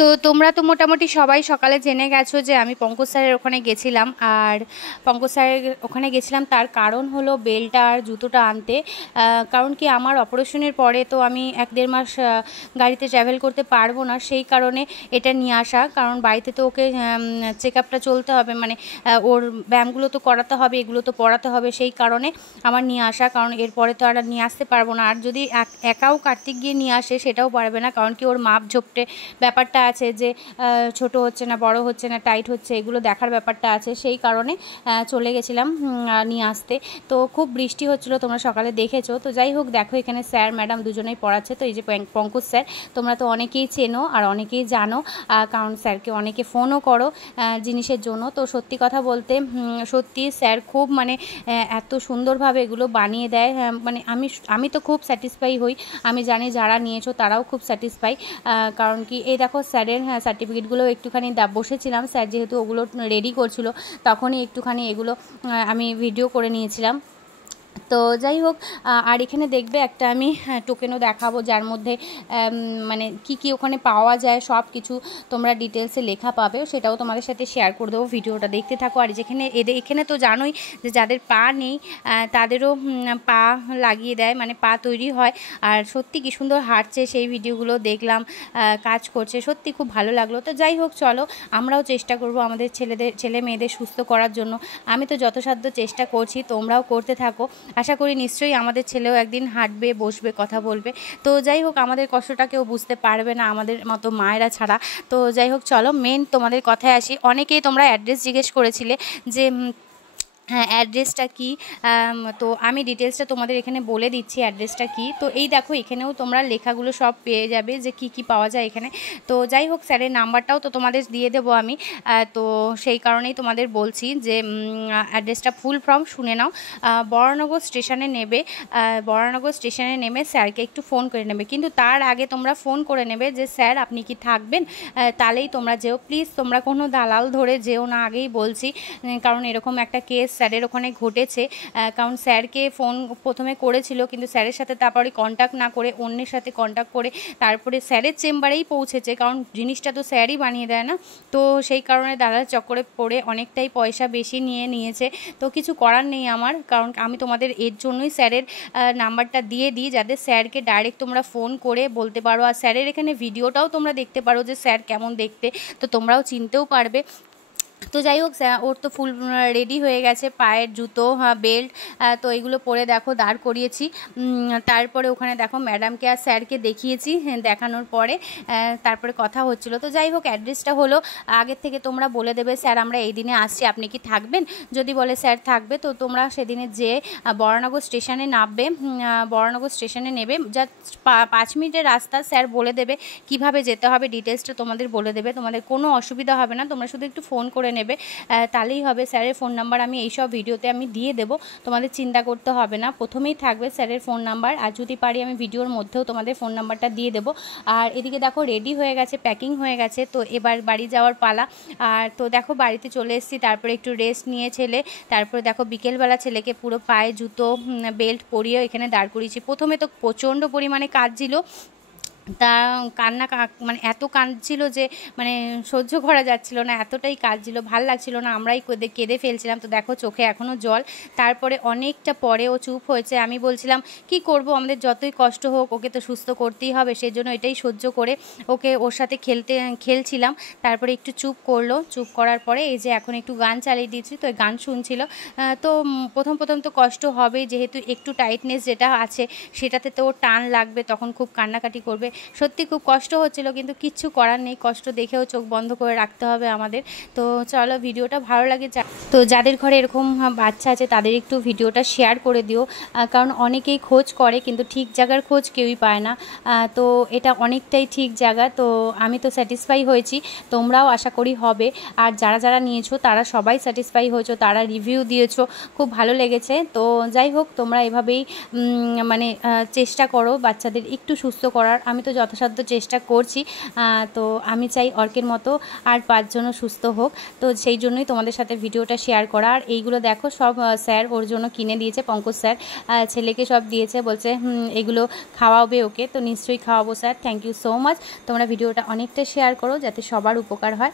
তো তোমরা তো মোটামুটি সবাই সকালে জেনে গেছো যে আমি পঙ্কজ স্যারের ওখানে গেছিলাম। আর পঙ্কজ স্যারের ওখানে গেছিলাম তার কারণ হলো বেলটা আর জুতোটা আনতে। কারণ কি আমার অপারেশনের পরে তো আমি 1-1.5 মাস গাড়িতে ট্রাভেল করতে পারবো না, সেই কারণে এটা নিয়ে আসা। কারণ বাড়িতে তো ওকে চেক আপটা চলতে হবে, মানে ওর ব্যায়ামগুলো তো করাতে হবে, এগুলো তো পড়াতে হবে, সেই কারণে আমার নিয়ে আসা। কারণ এরপরে তো আর নিয়ে আসতে পারবো না। আর যদি একাও কার্তিক গিয়ে নিয়ে আসে সেটাও পারবে না, কারণ কি ওর মাপ ঝোপটে ব্যাপারটা আছে যে ছোট হচ্ছে না, বড় হচ্ছে না, টাইট হচ্ছে, এগুলো দেখার ব্যাপারটা আছে, সেই কারণে চলে গেছিলাম নিয়ে আসতে। তো খুব বৃষ্টি হচ্ছিলো, তোমরা সকালে দেখেছো। তো যাই হোক, দেখো এখানে স্যার ম্যাডাম দুজনেই পড়াচ্ছে। তো এই যে পঙ্কজ স্যার, তোমরা তো অনেকেই চেনো আর অনেকেই জানো, কারণ স্যারকে অনেকে ফোনও করো জিনিসের জন্য। তো সত্যি কথা বলতে সত্যি স্যার খুব মানে এত সুন্দরভাবে এগুলো বানিয়ে দেয়, মানে আমি তো খুব স্যাটিসফাই হই। আমি জানি যারা নিয়েছো তারাও খুব স্যাটিসফাই। কারণ কি এই দেখো স্যারের সার্টিফিকেটগুলো একটুখানি বসেছিলাম, স্যার যেহেতু ওগুলো রেডি করছিল তখনই একটুখানি এগুলো আমি ভিডিও করে নিয়েছিলাম। তো যাই হোক, আর এখানে দেখবে একটা আমি টোকেনও দেখাবো, যার মধ্যে মানে কি ওখানে পাওয়া যায় সব কিছু তোমরা ডিটেলসে লেখা পাবে, সেটাও তোমাদের সাথে শেয়ার করে দেবো। ভিডিওটা দেখতে থাকো। আর যেখানে এখানে তো জানোই যে যাদের পা নেই তাদেরও পা লাগিয়ে দেয়, মানে পা তৈরি হয়। আর সত্যি কি সুন্দর হাঁটছে, সেই ভিডিওগুলো দেখলাম, কাজ করছে, সত্যি খুব ভালো লাগলো। তো যাই হোক, চলো আমরাও চেষ্টা করব আমাদের ছেলে মেয়েদের সুস্থ করার জন্য। আমি তো যথাসাধ্য চেষ্টা করছি, তোমরাও করতে থাকো। আশা করি নিশ্চয়ই আমাদের ছেলেও একদিন হাঁটবে, বসবে, কথা বলবে। তো যাই হোক, আমাদের কষ্টটা কেউ বুঝতে পারবে না আমাদের মতো মায়েরা ছাড়া। তো যাই হোক, চলো মেন তোমাদের কথায় আসি। অনেকেই তোমরা অ্যাড্রেস জিজ্ঞেস করেছিলে যে হ্যাঁ অ্যাড্রেসটা কি। তো আমি ডিটেলসটা তোমাদের এখানে বলে দিচ্ছি অ্যাড্রেসটা কি। তো এই দেখো এখানেও তোমরা লেখাগুলো সব পেয়ে যাবে যে কি পাওয়া যায় এখানে। তো যাই হোক, স্যারের নাম্বারটাও তো তোমাদের দিয়ে দেবো আমি। তো সেই কারণেই তোমাদের বলছি যে অ্যাড্রেসটা ফুল ফর্ম শুনে নাও। বরানগর স্টেশনে নেবে, বরানগর স্টেশনে নেমে স্যারকে একটু ফোন করে নেবে, কিন্তু তার আগে তোমরা ফোন করে নেবে যে স্যার আপনি কি থাকবেন, তাহলেই তোমরা যেও। প্লিজ তোমরা কোনো দালাল ধরে যেও না, আগেই বলছি। কারণ এরকম একটা কেস স্যারের ওখানে ঘটেছে। কারণ স্যারকে ফোন প্রথমে করেছিল, কিন্তু স্যারের সাথে তারপরে কন্ট্যাক্ট না করে অন্যের সাথে কন্ট্যাক্ট করে তারপরে স্যারের চেম্বারেই পৌঁছেছে, কারণ জিনিসটা তো স্যারই বানিয়ে দেয় না। তো সেই কারণে দালাল চক্করে পড়ে অনেকটাই পয়সা বেশি নিয়েছে। তো কিছু করার নেই আমার, কারণ আমি তোমাদের এর জন্যই স্যারের নাম্বারটা দিয়ে দিই, যাতে স্যারকে ডাইরেক্ট তোমরা ফোন করে বলতে পারো। আর স্যারের এখানে ভিডিওটাও তোমরা দেখতে পারো যে স্যার কেমন দেখতে, তো তোমরাও চিনতেও পারবে। তো যাই হোক, ওর তো ফুল রেডি হয়ে গেছে, পায়ের জুতো, বেল্ট, তো এগুলো পরে দেখো দাঁড় করিয়েছি। তারপরে ওখানে দেখো ম্যাডামকে আর স্যারকে দেখিয়েছি, দেখানোর পরে তারপরে কথা হচ্ছিলো। তো যাই হোক, অ্যাড্রেসটা হলো আগের থেকে তোমরা বলে দেবে স্যার আমরা এই দিনে আসছি, আপনি কি থাকবেন। যদি বলে স্যার থাকবে, তো তোমরা সেদিনে যে বরানগর স্টেশনে নামবে, বরানগর স্টেশনে নেবে, যা 5 মিনিটের রাস্তা, স্যার বলে দেবে কিভাবে যেতে হবে, ডিটেলসটা তোমাদের বলে দেবে, তোমাদের কোনো অসুবিধা হবে না। তোমরা শুধু একটু ফোন করে নেবে, তাহলেই হবে। স্যারের ফোন নাম্বার আমি এইসব ভিডিওতে আমি দিয়ে দেবো, তোমাদের চিন্তা করতে হবে না। প্রথমেই থাকবে স্যারের ফোন নাম্বার, আর যদি পারি আমি ভিডিওর মধ্যেও তোমাদের ফোন নাম্বারটা দিয়ে দেবো। আর এদিকে দেখো রেডি হয়ে গেছে, প্যাকিং হয়ে গেছে, তো এবার বাড়ি যাওয়ার পালা। আর তো দেখো বাড়িতে চলে এসেছি, তারপরে একটু রেস্ট নিয়ে তারপরে দেখো বিকেলবেলা ছেলেকে পুরো পায়ে জুতো, বেল্ট পরিয়ে এখানে দাঁড় করিয়েছি। প্রথমে তো প্রচণ্ড পরিমাণে কাজ ছিল, তা কান্না মানে এত কাঁদছিল যে মানে সহ্য করা যাচ্ছিল না, এতটাই কাঁদছিল, ভাল লাগছিল না, আমরাই কেঁদে ফেলছিলাম। তো দেখো চোখে এখনও জল। তারপরে অনেকটা পরে ও চুপ হয়েছে। আমি বলছিলাম কি করব, আমাদের যতই কষ্ট হোক ওকে তো সুস্থ করতেই হবে, সেই জন্য এটাই সহ্য করে ওর সাথে খেলছিলাম। তারপরে একটু চুপ করলো, চুপ করার পরে এই যে এখন একটু গান চালিয়ে দিয়েছি, তো গান শুনছিল। তো প্রথম তো কষ্ট হবেই, যেহেতু একটু টাইটনেস যেটা আছে সেটাতে তো টান লাগবে, তখন খুব কান্নাকাটি করবে। সত্যি খুব কষ্ট হচ্ছিল, কিন্তু কিচ্ছু করার নেই, কষ্ট দেখেও চোখ বন্ধ করে রাখতে হবে আমাদের। তো চলো, ভিডিওটা ভালো লাগে তো যাদের ঘরে এরকম বাচ্চা আছে তাদের একটু ভিডিওটা শেয়ার করে দিও, কারণ অনেকেই খোঁজ করে কিন্তু ঠিক জায়গার খোঁজ কেউই পায় না। তো এটা অনেকটাই ঠিক জায়গা। তো আমি তো স্যাটিসফাই হয়েছি, তোমরাও আশা করি হবে। আর যারা নিয়েছো তারা সবাই স্যাটিসফাই হয়েছো, তারা রিভিউ দিয়েছো, খুব ভালো লেগেছে। তো যাই হোক, তোমরা এভাবেই মানে চেষ্টা করো বাচ্চাদের একটু সুস্থ করার। আমি আমি তো যথাসাধ্য চেষ্টা করছি। তো আমি চাই অর্কের মতো আর 5 জনও সুস্থ হোক। তো সেই জন্যই তোমাদের সাথে ভিডিওটা শেয়ার করা। আর এইগুলো দেখো সব স্যার ওর জন্য কিনে দিয়েছে, পঙ্কজ স্যার ছেলেকে সব দিয়েছে, বলছে এগুলো খাওয়াবে ওকে। তো নিশ্চয়ই খাওয়াবো sir, thank you so much. তোমরা ভিডিওটা অনেকটা শেয়ার করো যাতে সবার উপকার হয়।